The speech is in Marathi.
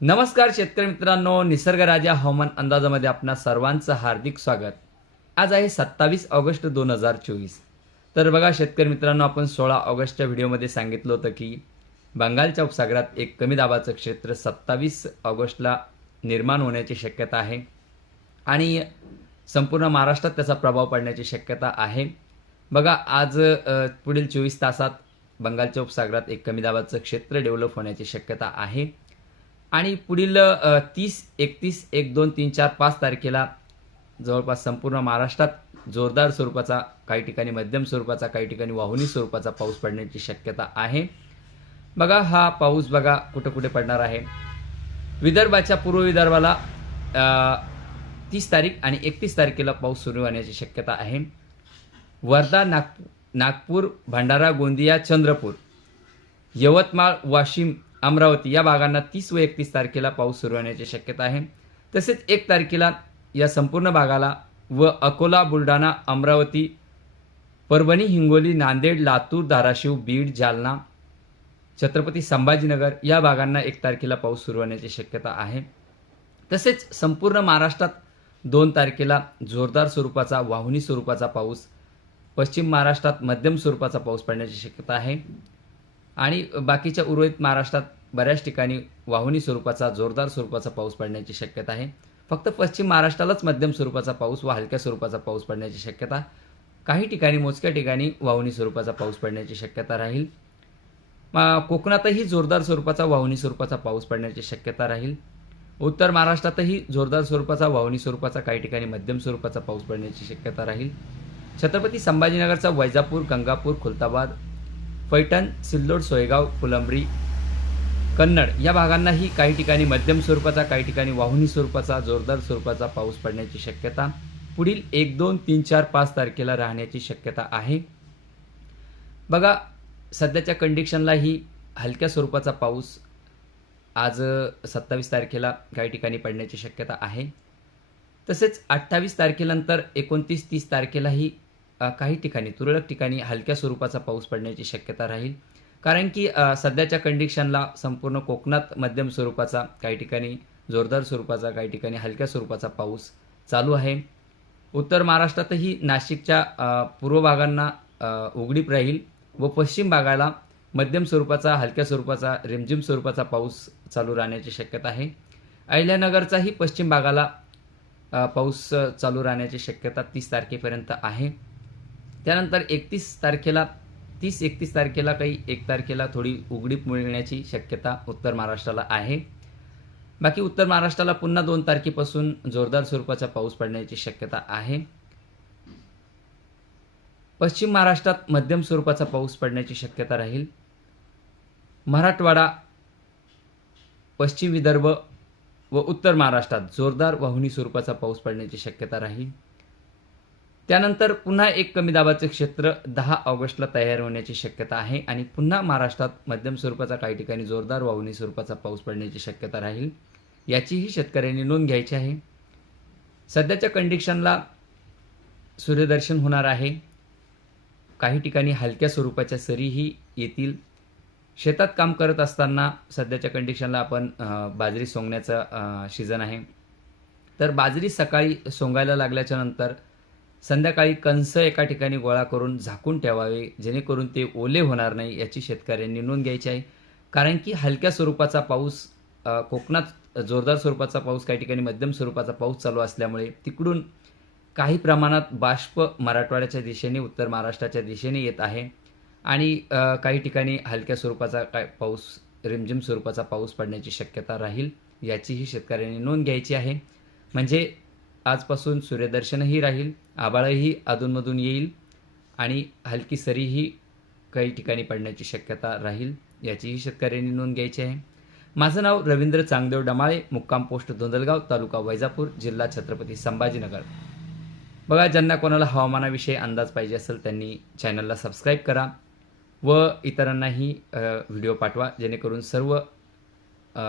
नमस्कार शेतकरी मित्रांनो निसर्ग राजा हवामान अंदाजामध्ये आपणा सर्वांचं हार्दिक स्वागत. आज आहे सत्तावीस ऑगस्ट दोन हजार चोवीस. तर बघा शेतकरी मित्रांनो आपण सोळा ऑगस्टच्या व्हिडिओमध्ये सांगितलं होतं की बंगालच्या उपसागरात एक कमी दाबाचं क्षेत्र सत्तावीस ऑगस्टला निर्माण होण्याची शक्यता आहे आणि संपूर्ण महाराष्ट्रात त्याचा प्रभाव पडण्याची शक्यता आहे. बघा आज पुढील चोवीस तासात बंगालच्या उपसागरात एक कमी दाबाचं क्षेत्र डेव्हलप होण्याची शक्यता आहे. आणि पुढील तीस एकतीस एक दोन तीन चार पाच तारखेला जवळपास संपूर्ण महाराष्ट्रात जोरदार स्वरूपाचा काही ठिकाणी मध्यम स्वरूपाचा काही ठिकाणी वाहुनी स्वरूपाचा पाऊस पडण्याची शक्यता आहे. बघा हा पाऊस बघा कुठं कुठे पडणार आहे. विदर्भाच्या पूर्व विदर्भाला तीस तारीख आणि एकतीस तारखेला पाऊस सुरू होण्याची शक्यता आहे. वर्धा नागपूर नागपूर भंडारा गोंदिया चंद्रपूर यवतमाळ वाशिम अमरावती या भागांना तीस व एकतीस तारखेला पाऊस सुरू होण्याची शक्यता आहे. तसेच एक तारखेला या संपूर्ण भागाला व अकोला बुलढाणा अमरावती परभणी हिंगोली नांदेड लातूर धाराशिव बीड जालना छत्रपती संभाजीनगर या भागांना एक तारखेला पाऊस सुरू होण्याची शक्यता आहे. तसेच संपूर्ण महाराष्ट्रात दोन तारखेला जोरदार स्वरूपाचा वाहुनी स्वरूपाचा पाऊस पश्चिम महाराष्ट्रात मध्यम स्वरूपाचा पाऊस पडण्याची शक्यता आहे. आणि बाकीच्या उर्वरित महाराष्ट्रात बऱ्याच ठिकाणी वाहुनी स्वरूपाचा जोरदार स्वरूपाचा पाऊस पडण्याची शक्यता आहे. फक्त पश्चिम महाराष्ट्रालाच मध्यम स्वरूपाचा पाऊस व हलक्या स्वरूपाचा पाऊस पडण्याची शक्यता. काही ठिकाणी मोजक्या ठिकाणी वाहुनी स्वरूपाचा पाऊस पडण्याची शक्यता राहील. मा- कोकणातही जोरदार स्वरूपाचा वाहुनी स्वरूपाचा पाऊस पडण्याची शक्यता राहील. उत्तर महाराष्ट्रातही जोरदार स्वरूपाचा वाहुनी स्वरूपाचा काही ठिकाणी मध्यम स्वरूपाचा पाऊस पडण्याची शक्यता राहील. छत्रपती संभाजीनगरचा वैजापूर गंगापूर खुलताबाद पैठण सिल्लोड सोयगाव फुलंब्री कन्नड या भागांनाही काही ठिकाणी मध्यम स्वरूपाचा काही ठिकाणी वाहुनी स्वरूपाचा जोरदार स्वरूपाचा पाऊस पडण्याची शक्यता पुढील एक दोन तीन चार पाच तारखेला राहण्याची शक्यता आहे. बघा सध्याच्या कंडिशनलाही हलक्या स्वरूपाचा पाऊस आज सत्तावीस तारखेला काही ठिकाणी पडण्याची शक्यता आहे. तसेच अठ्ठावीस तारखेनंतर एकोणतीस तीस तारखेलाही काही ठिकाणी तुरळक ठिकाणी हलक्या स्वरूपाचा पाऊस पडण्याची शक्यता राहील. कारण की सध्याच्या कंडिशनला संपूर्ण कोकणात मध्यम स्वरूपाचा काही ठिकाणी जोरदार स्वरूपाचा काही ठिकाणी हलक्या स्वरूपाचा पाऊस चालू आहे. उत्तर महाराष्ट्रातही नाशिकच्या पूर्व भागांना उघडीप राहील व पश्चिम भागाला मध्यम स्वरूपाचा हलक्या स्वरूपाचा रिमझिम स्वरूपाचा पाऊस चालू राहण्याची शक्यता आहे. अहिल्यानगरचाही पश्चिम भागाला पाऊस चालू राहण्याची शक्यता तीस तारखेपर्यंत आहे. त्यानंतर एकतीस तारखेला तीस एकतीस तारखेला काही एक तारखेला थोडी उघडीप मिळण्याची शक्यता उत्तर महाराष्ट्राला आहे. बाकी उत्तर महाराष्ट्राला पुन्हा दोन तारखेपासून जोरदार स्वरूपाचा पाऊस पडण्याची शक्यता आहे. पश्चिम महाराष्ट्रात मध्यम स्वरूपाचा पाऊस पडण्याची शक्यता राहील. मराठवाडा पश्चिम विदर्भ व उत्तर महाराष्ट्रात जोरदार वाहुनी स्वरूपाचा पाऊस पडण्याची शक्यता राहील. त्यानंतर पुन्हा एक कमी दाबाचं क्षेत्र दहा ऑगस्टला तयार होण्याची शक्यता आहे आणि पुन्हा महाराष्ट्रात मध्यम स्वरूपाचा काही ठिकाणी जोरदार वाहुनी स्वरूपाचा पाऊस पडण्याची शक्यता राहील. याचीही शेतकऱ्यांनी नोंद घ्यायची आहे. सध्याच्या कंडिशनला सूर्यदर्शन होणार आहे. काही ठिकाणी हलक्या स्वरूपाच्या सरीही येतील. शेतात काम करत असताना सध्याच्या कंडिशनला आपण बाजरी सोंगण्याचा सीझन आहे. तर बाजरी सकाळी सोंगायला लागल्याच्या नंतर संध्याकाळी कंस एका ठिकाणी गोळा करून झाकून ठेवावे जेणेकरून ते ओले होणार नाही याची शेतकऱ्यांनी नोंद घ्यायची आहे. कारण की हलक्या स्वरूपाचा पाऊस कोकणात जोरदार स्वरूपाचा पाऊस काही ठिकाणी मध्यम स्वरूपाचा पाऊस चालू असल्यामुळे तिकडून काही प्रमाणात बाष्प मराठवाड्याच्या दिशेने उत्तर महाराष्ट्राच्या दिशेने येत आहे. आणि काही ठिकाणी हलक्या स्वरूपाचा काय पाऊस रिमझिम स्वरूपाचा पाऊस पडण्याची शक्यता राहील याचीही शेतकऱ्यांनी नोंद घ्यायची आहे. म्हणजे आजपासून सूर्यदर्शनही राहील आबाळही अधूनमधून येईल आणि हलकी सरीही काही ठिकाणी पडण्याची शक्यता राहील याचीही शेतकऱ्यांनी नोंद घ्यायची आहे. माझं नाव रवींद्र चांगदेव डमाळे मुक्काम पोस्ट धोंदलगाव तालुका वैजापूर जिल्हा छत्रपती संभाजीनगर. बघा ज्यांना कोणाला हवामानाविषयी अंदाज पाहिजे असेल त्यांनी चॅनलला सबस्क्राईब करा व इतरांनाही व्हिडिओ पाठवा जेणेकरून सर्व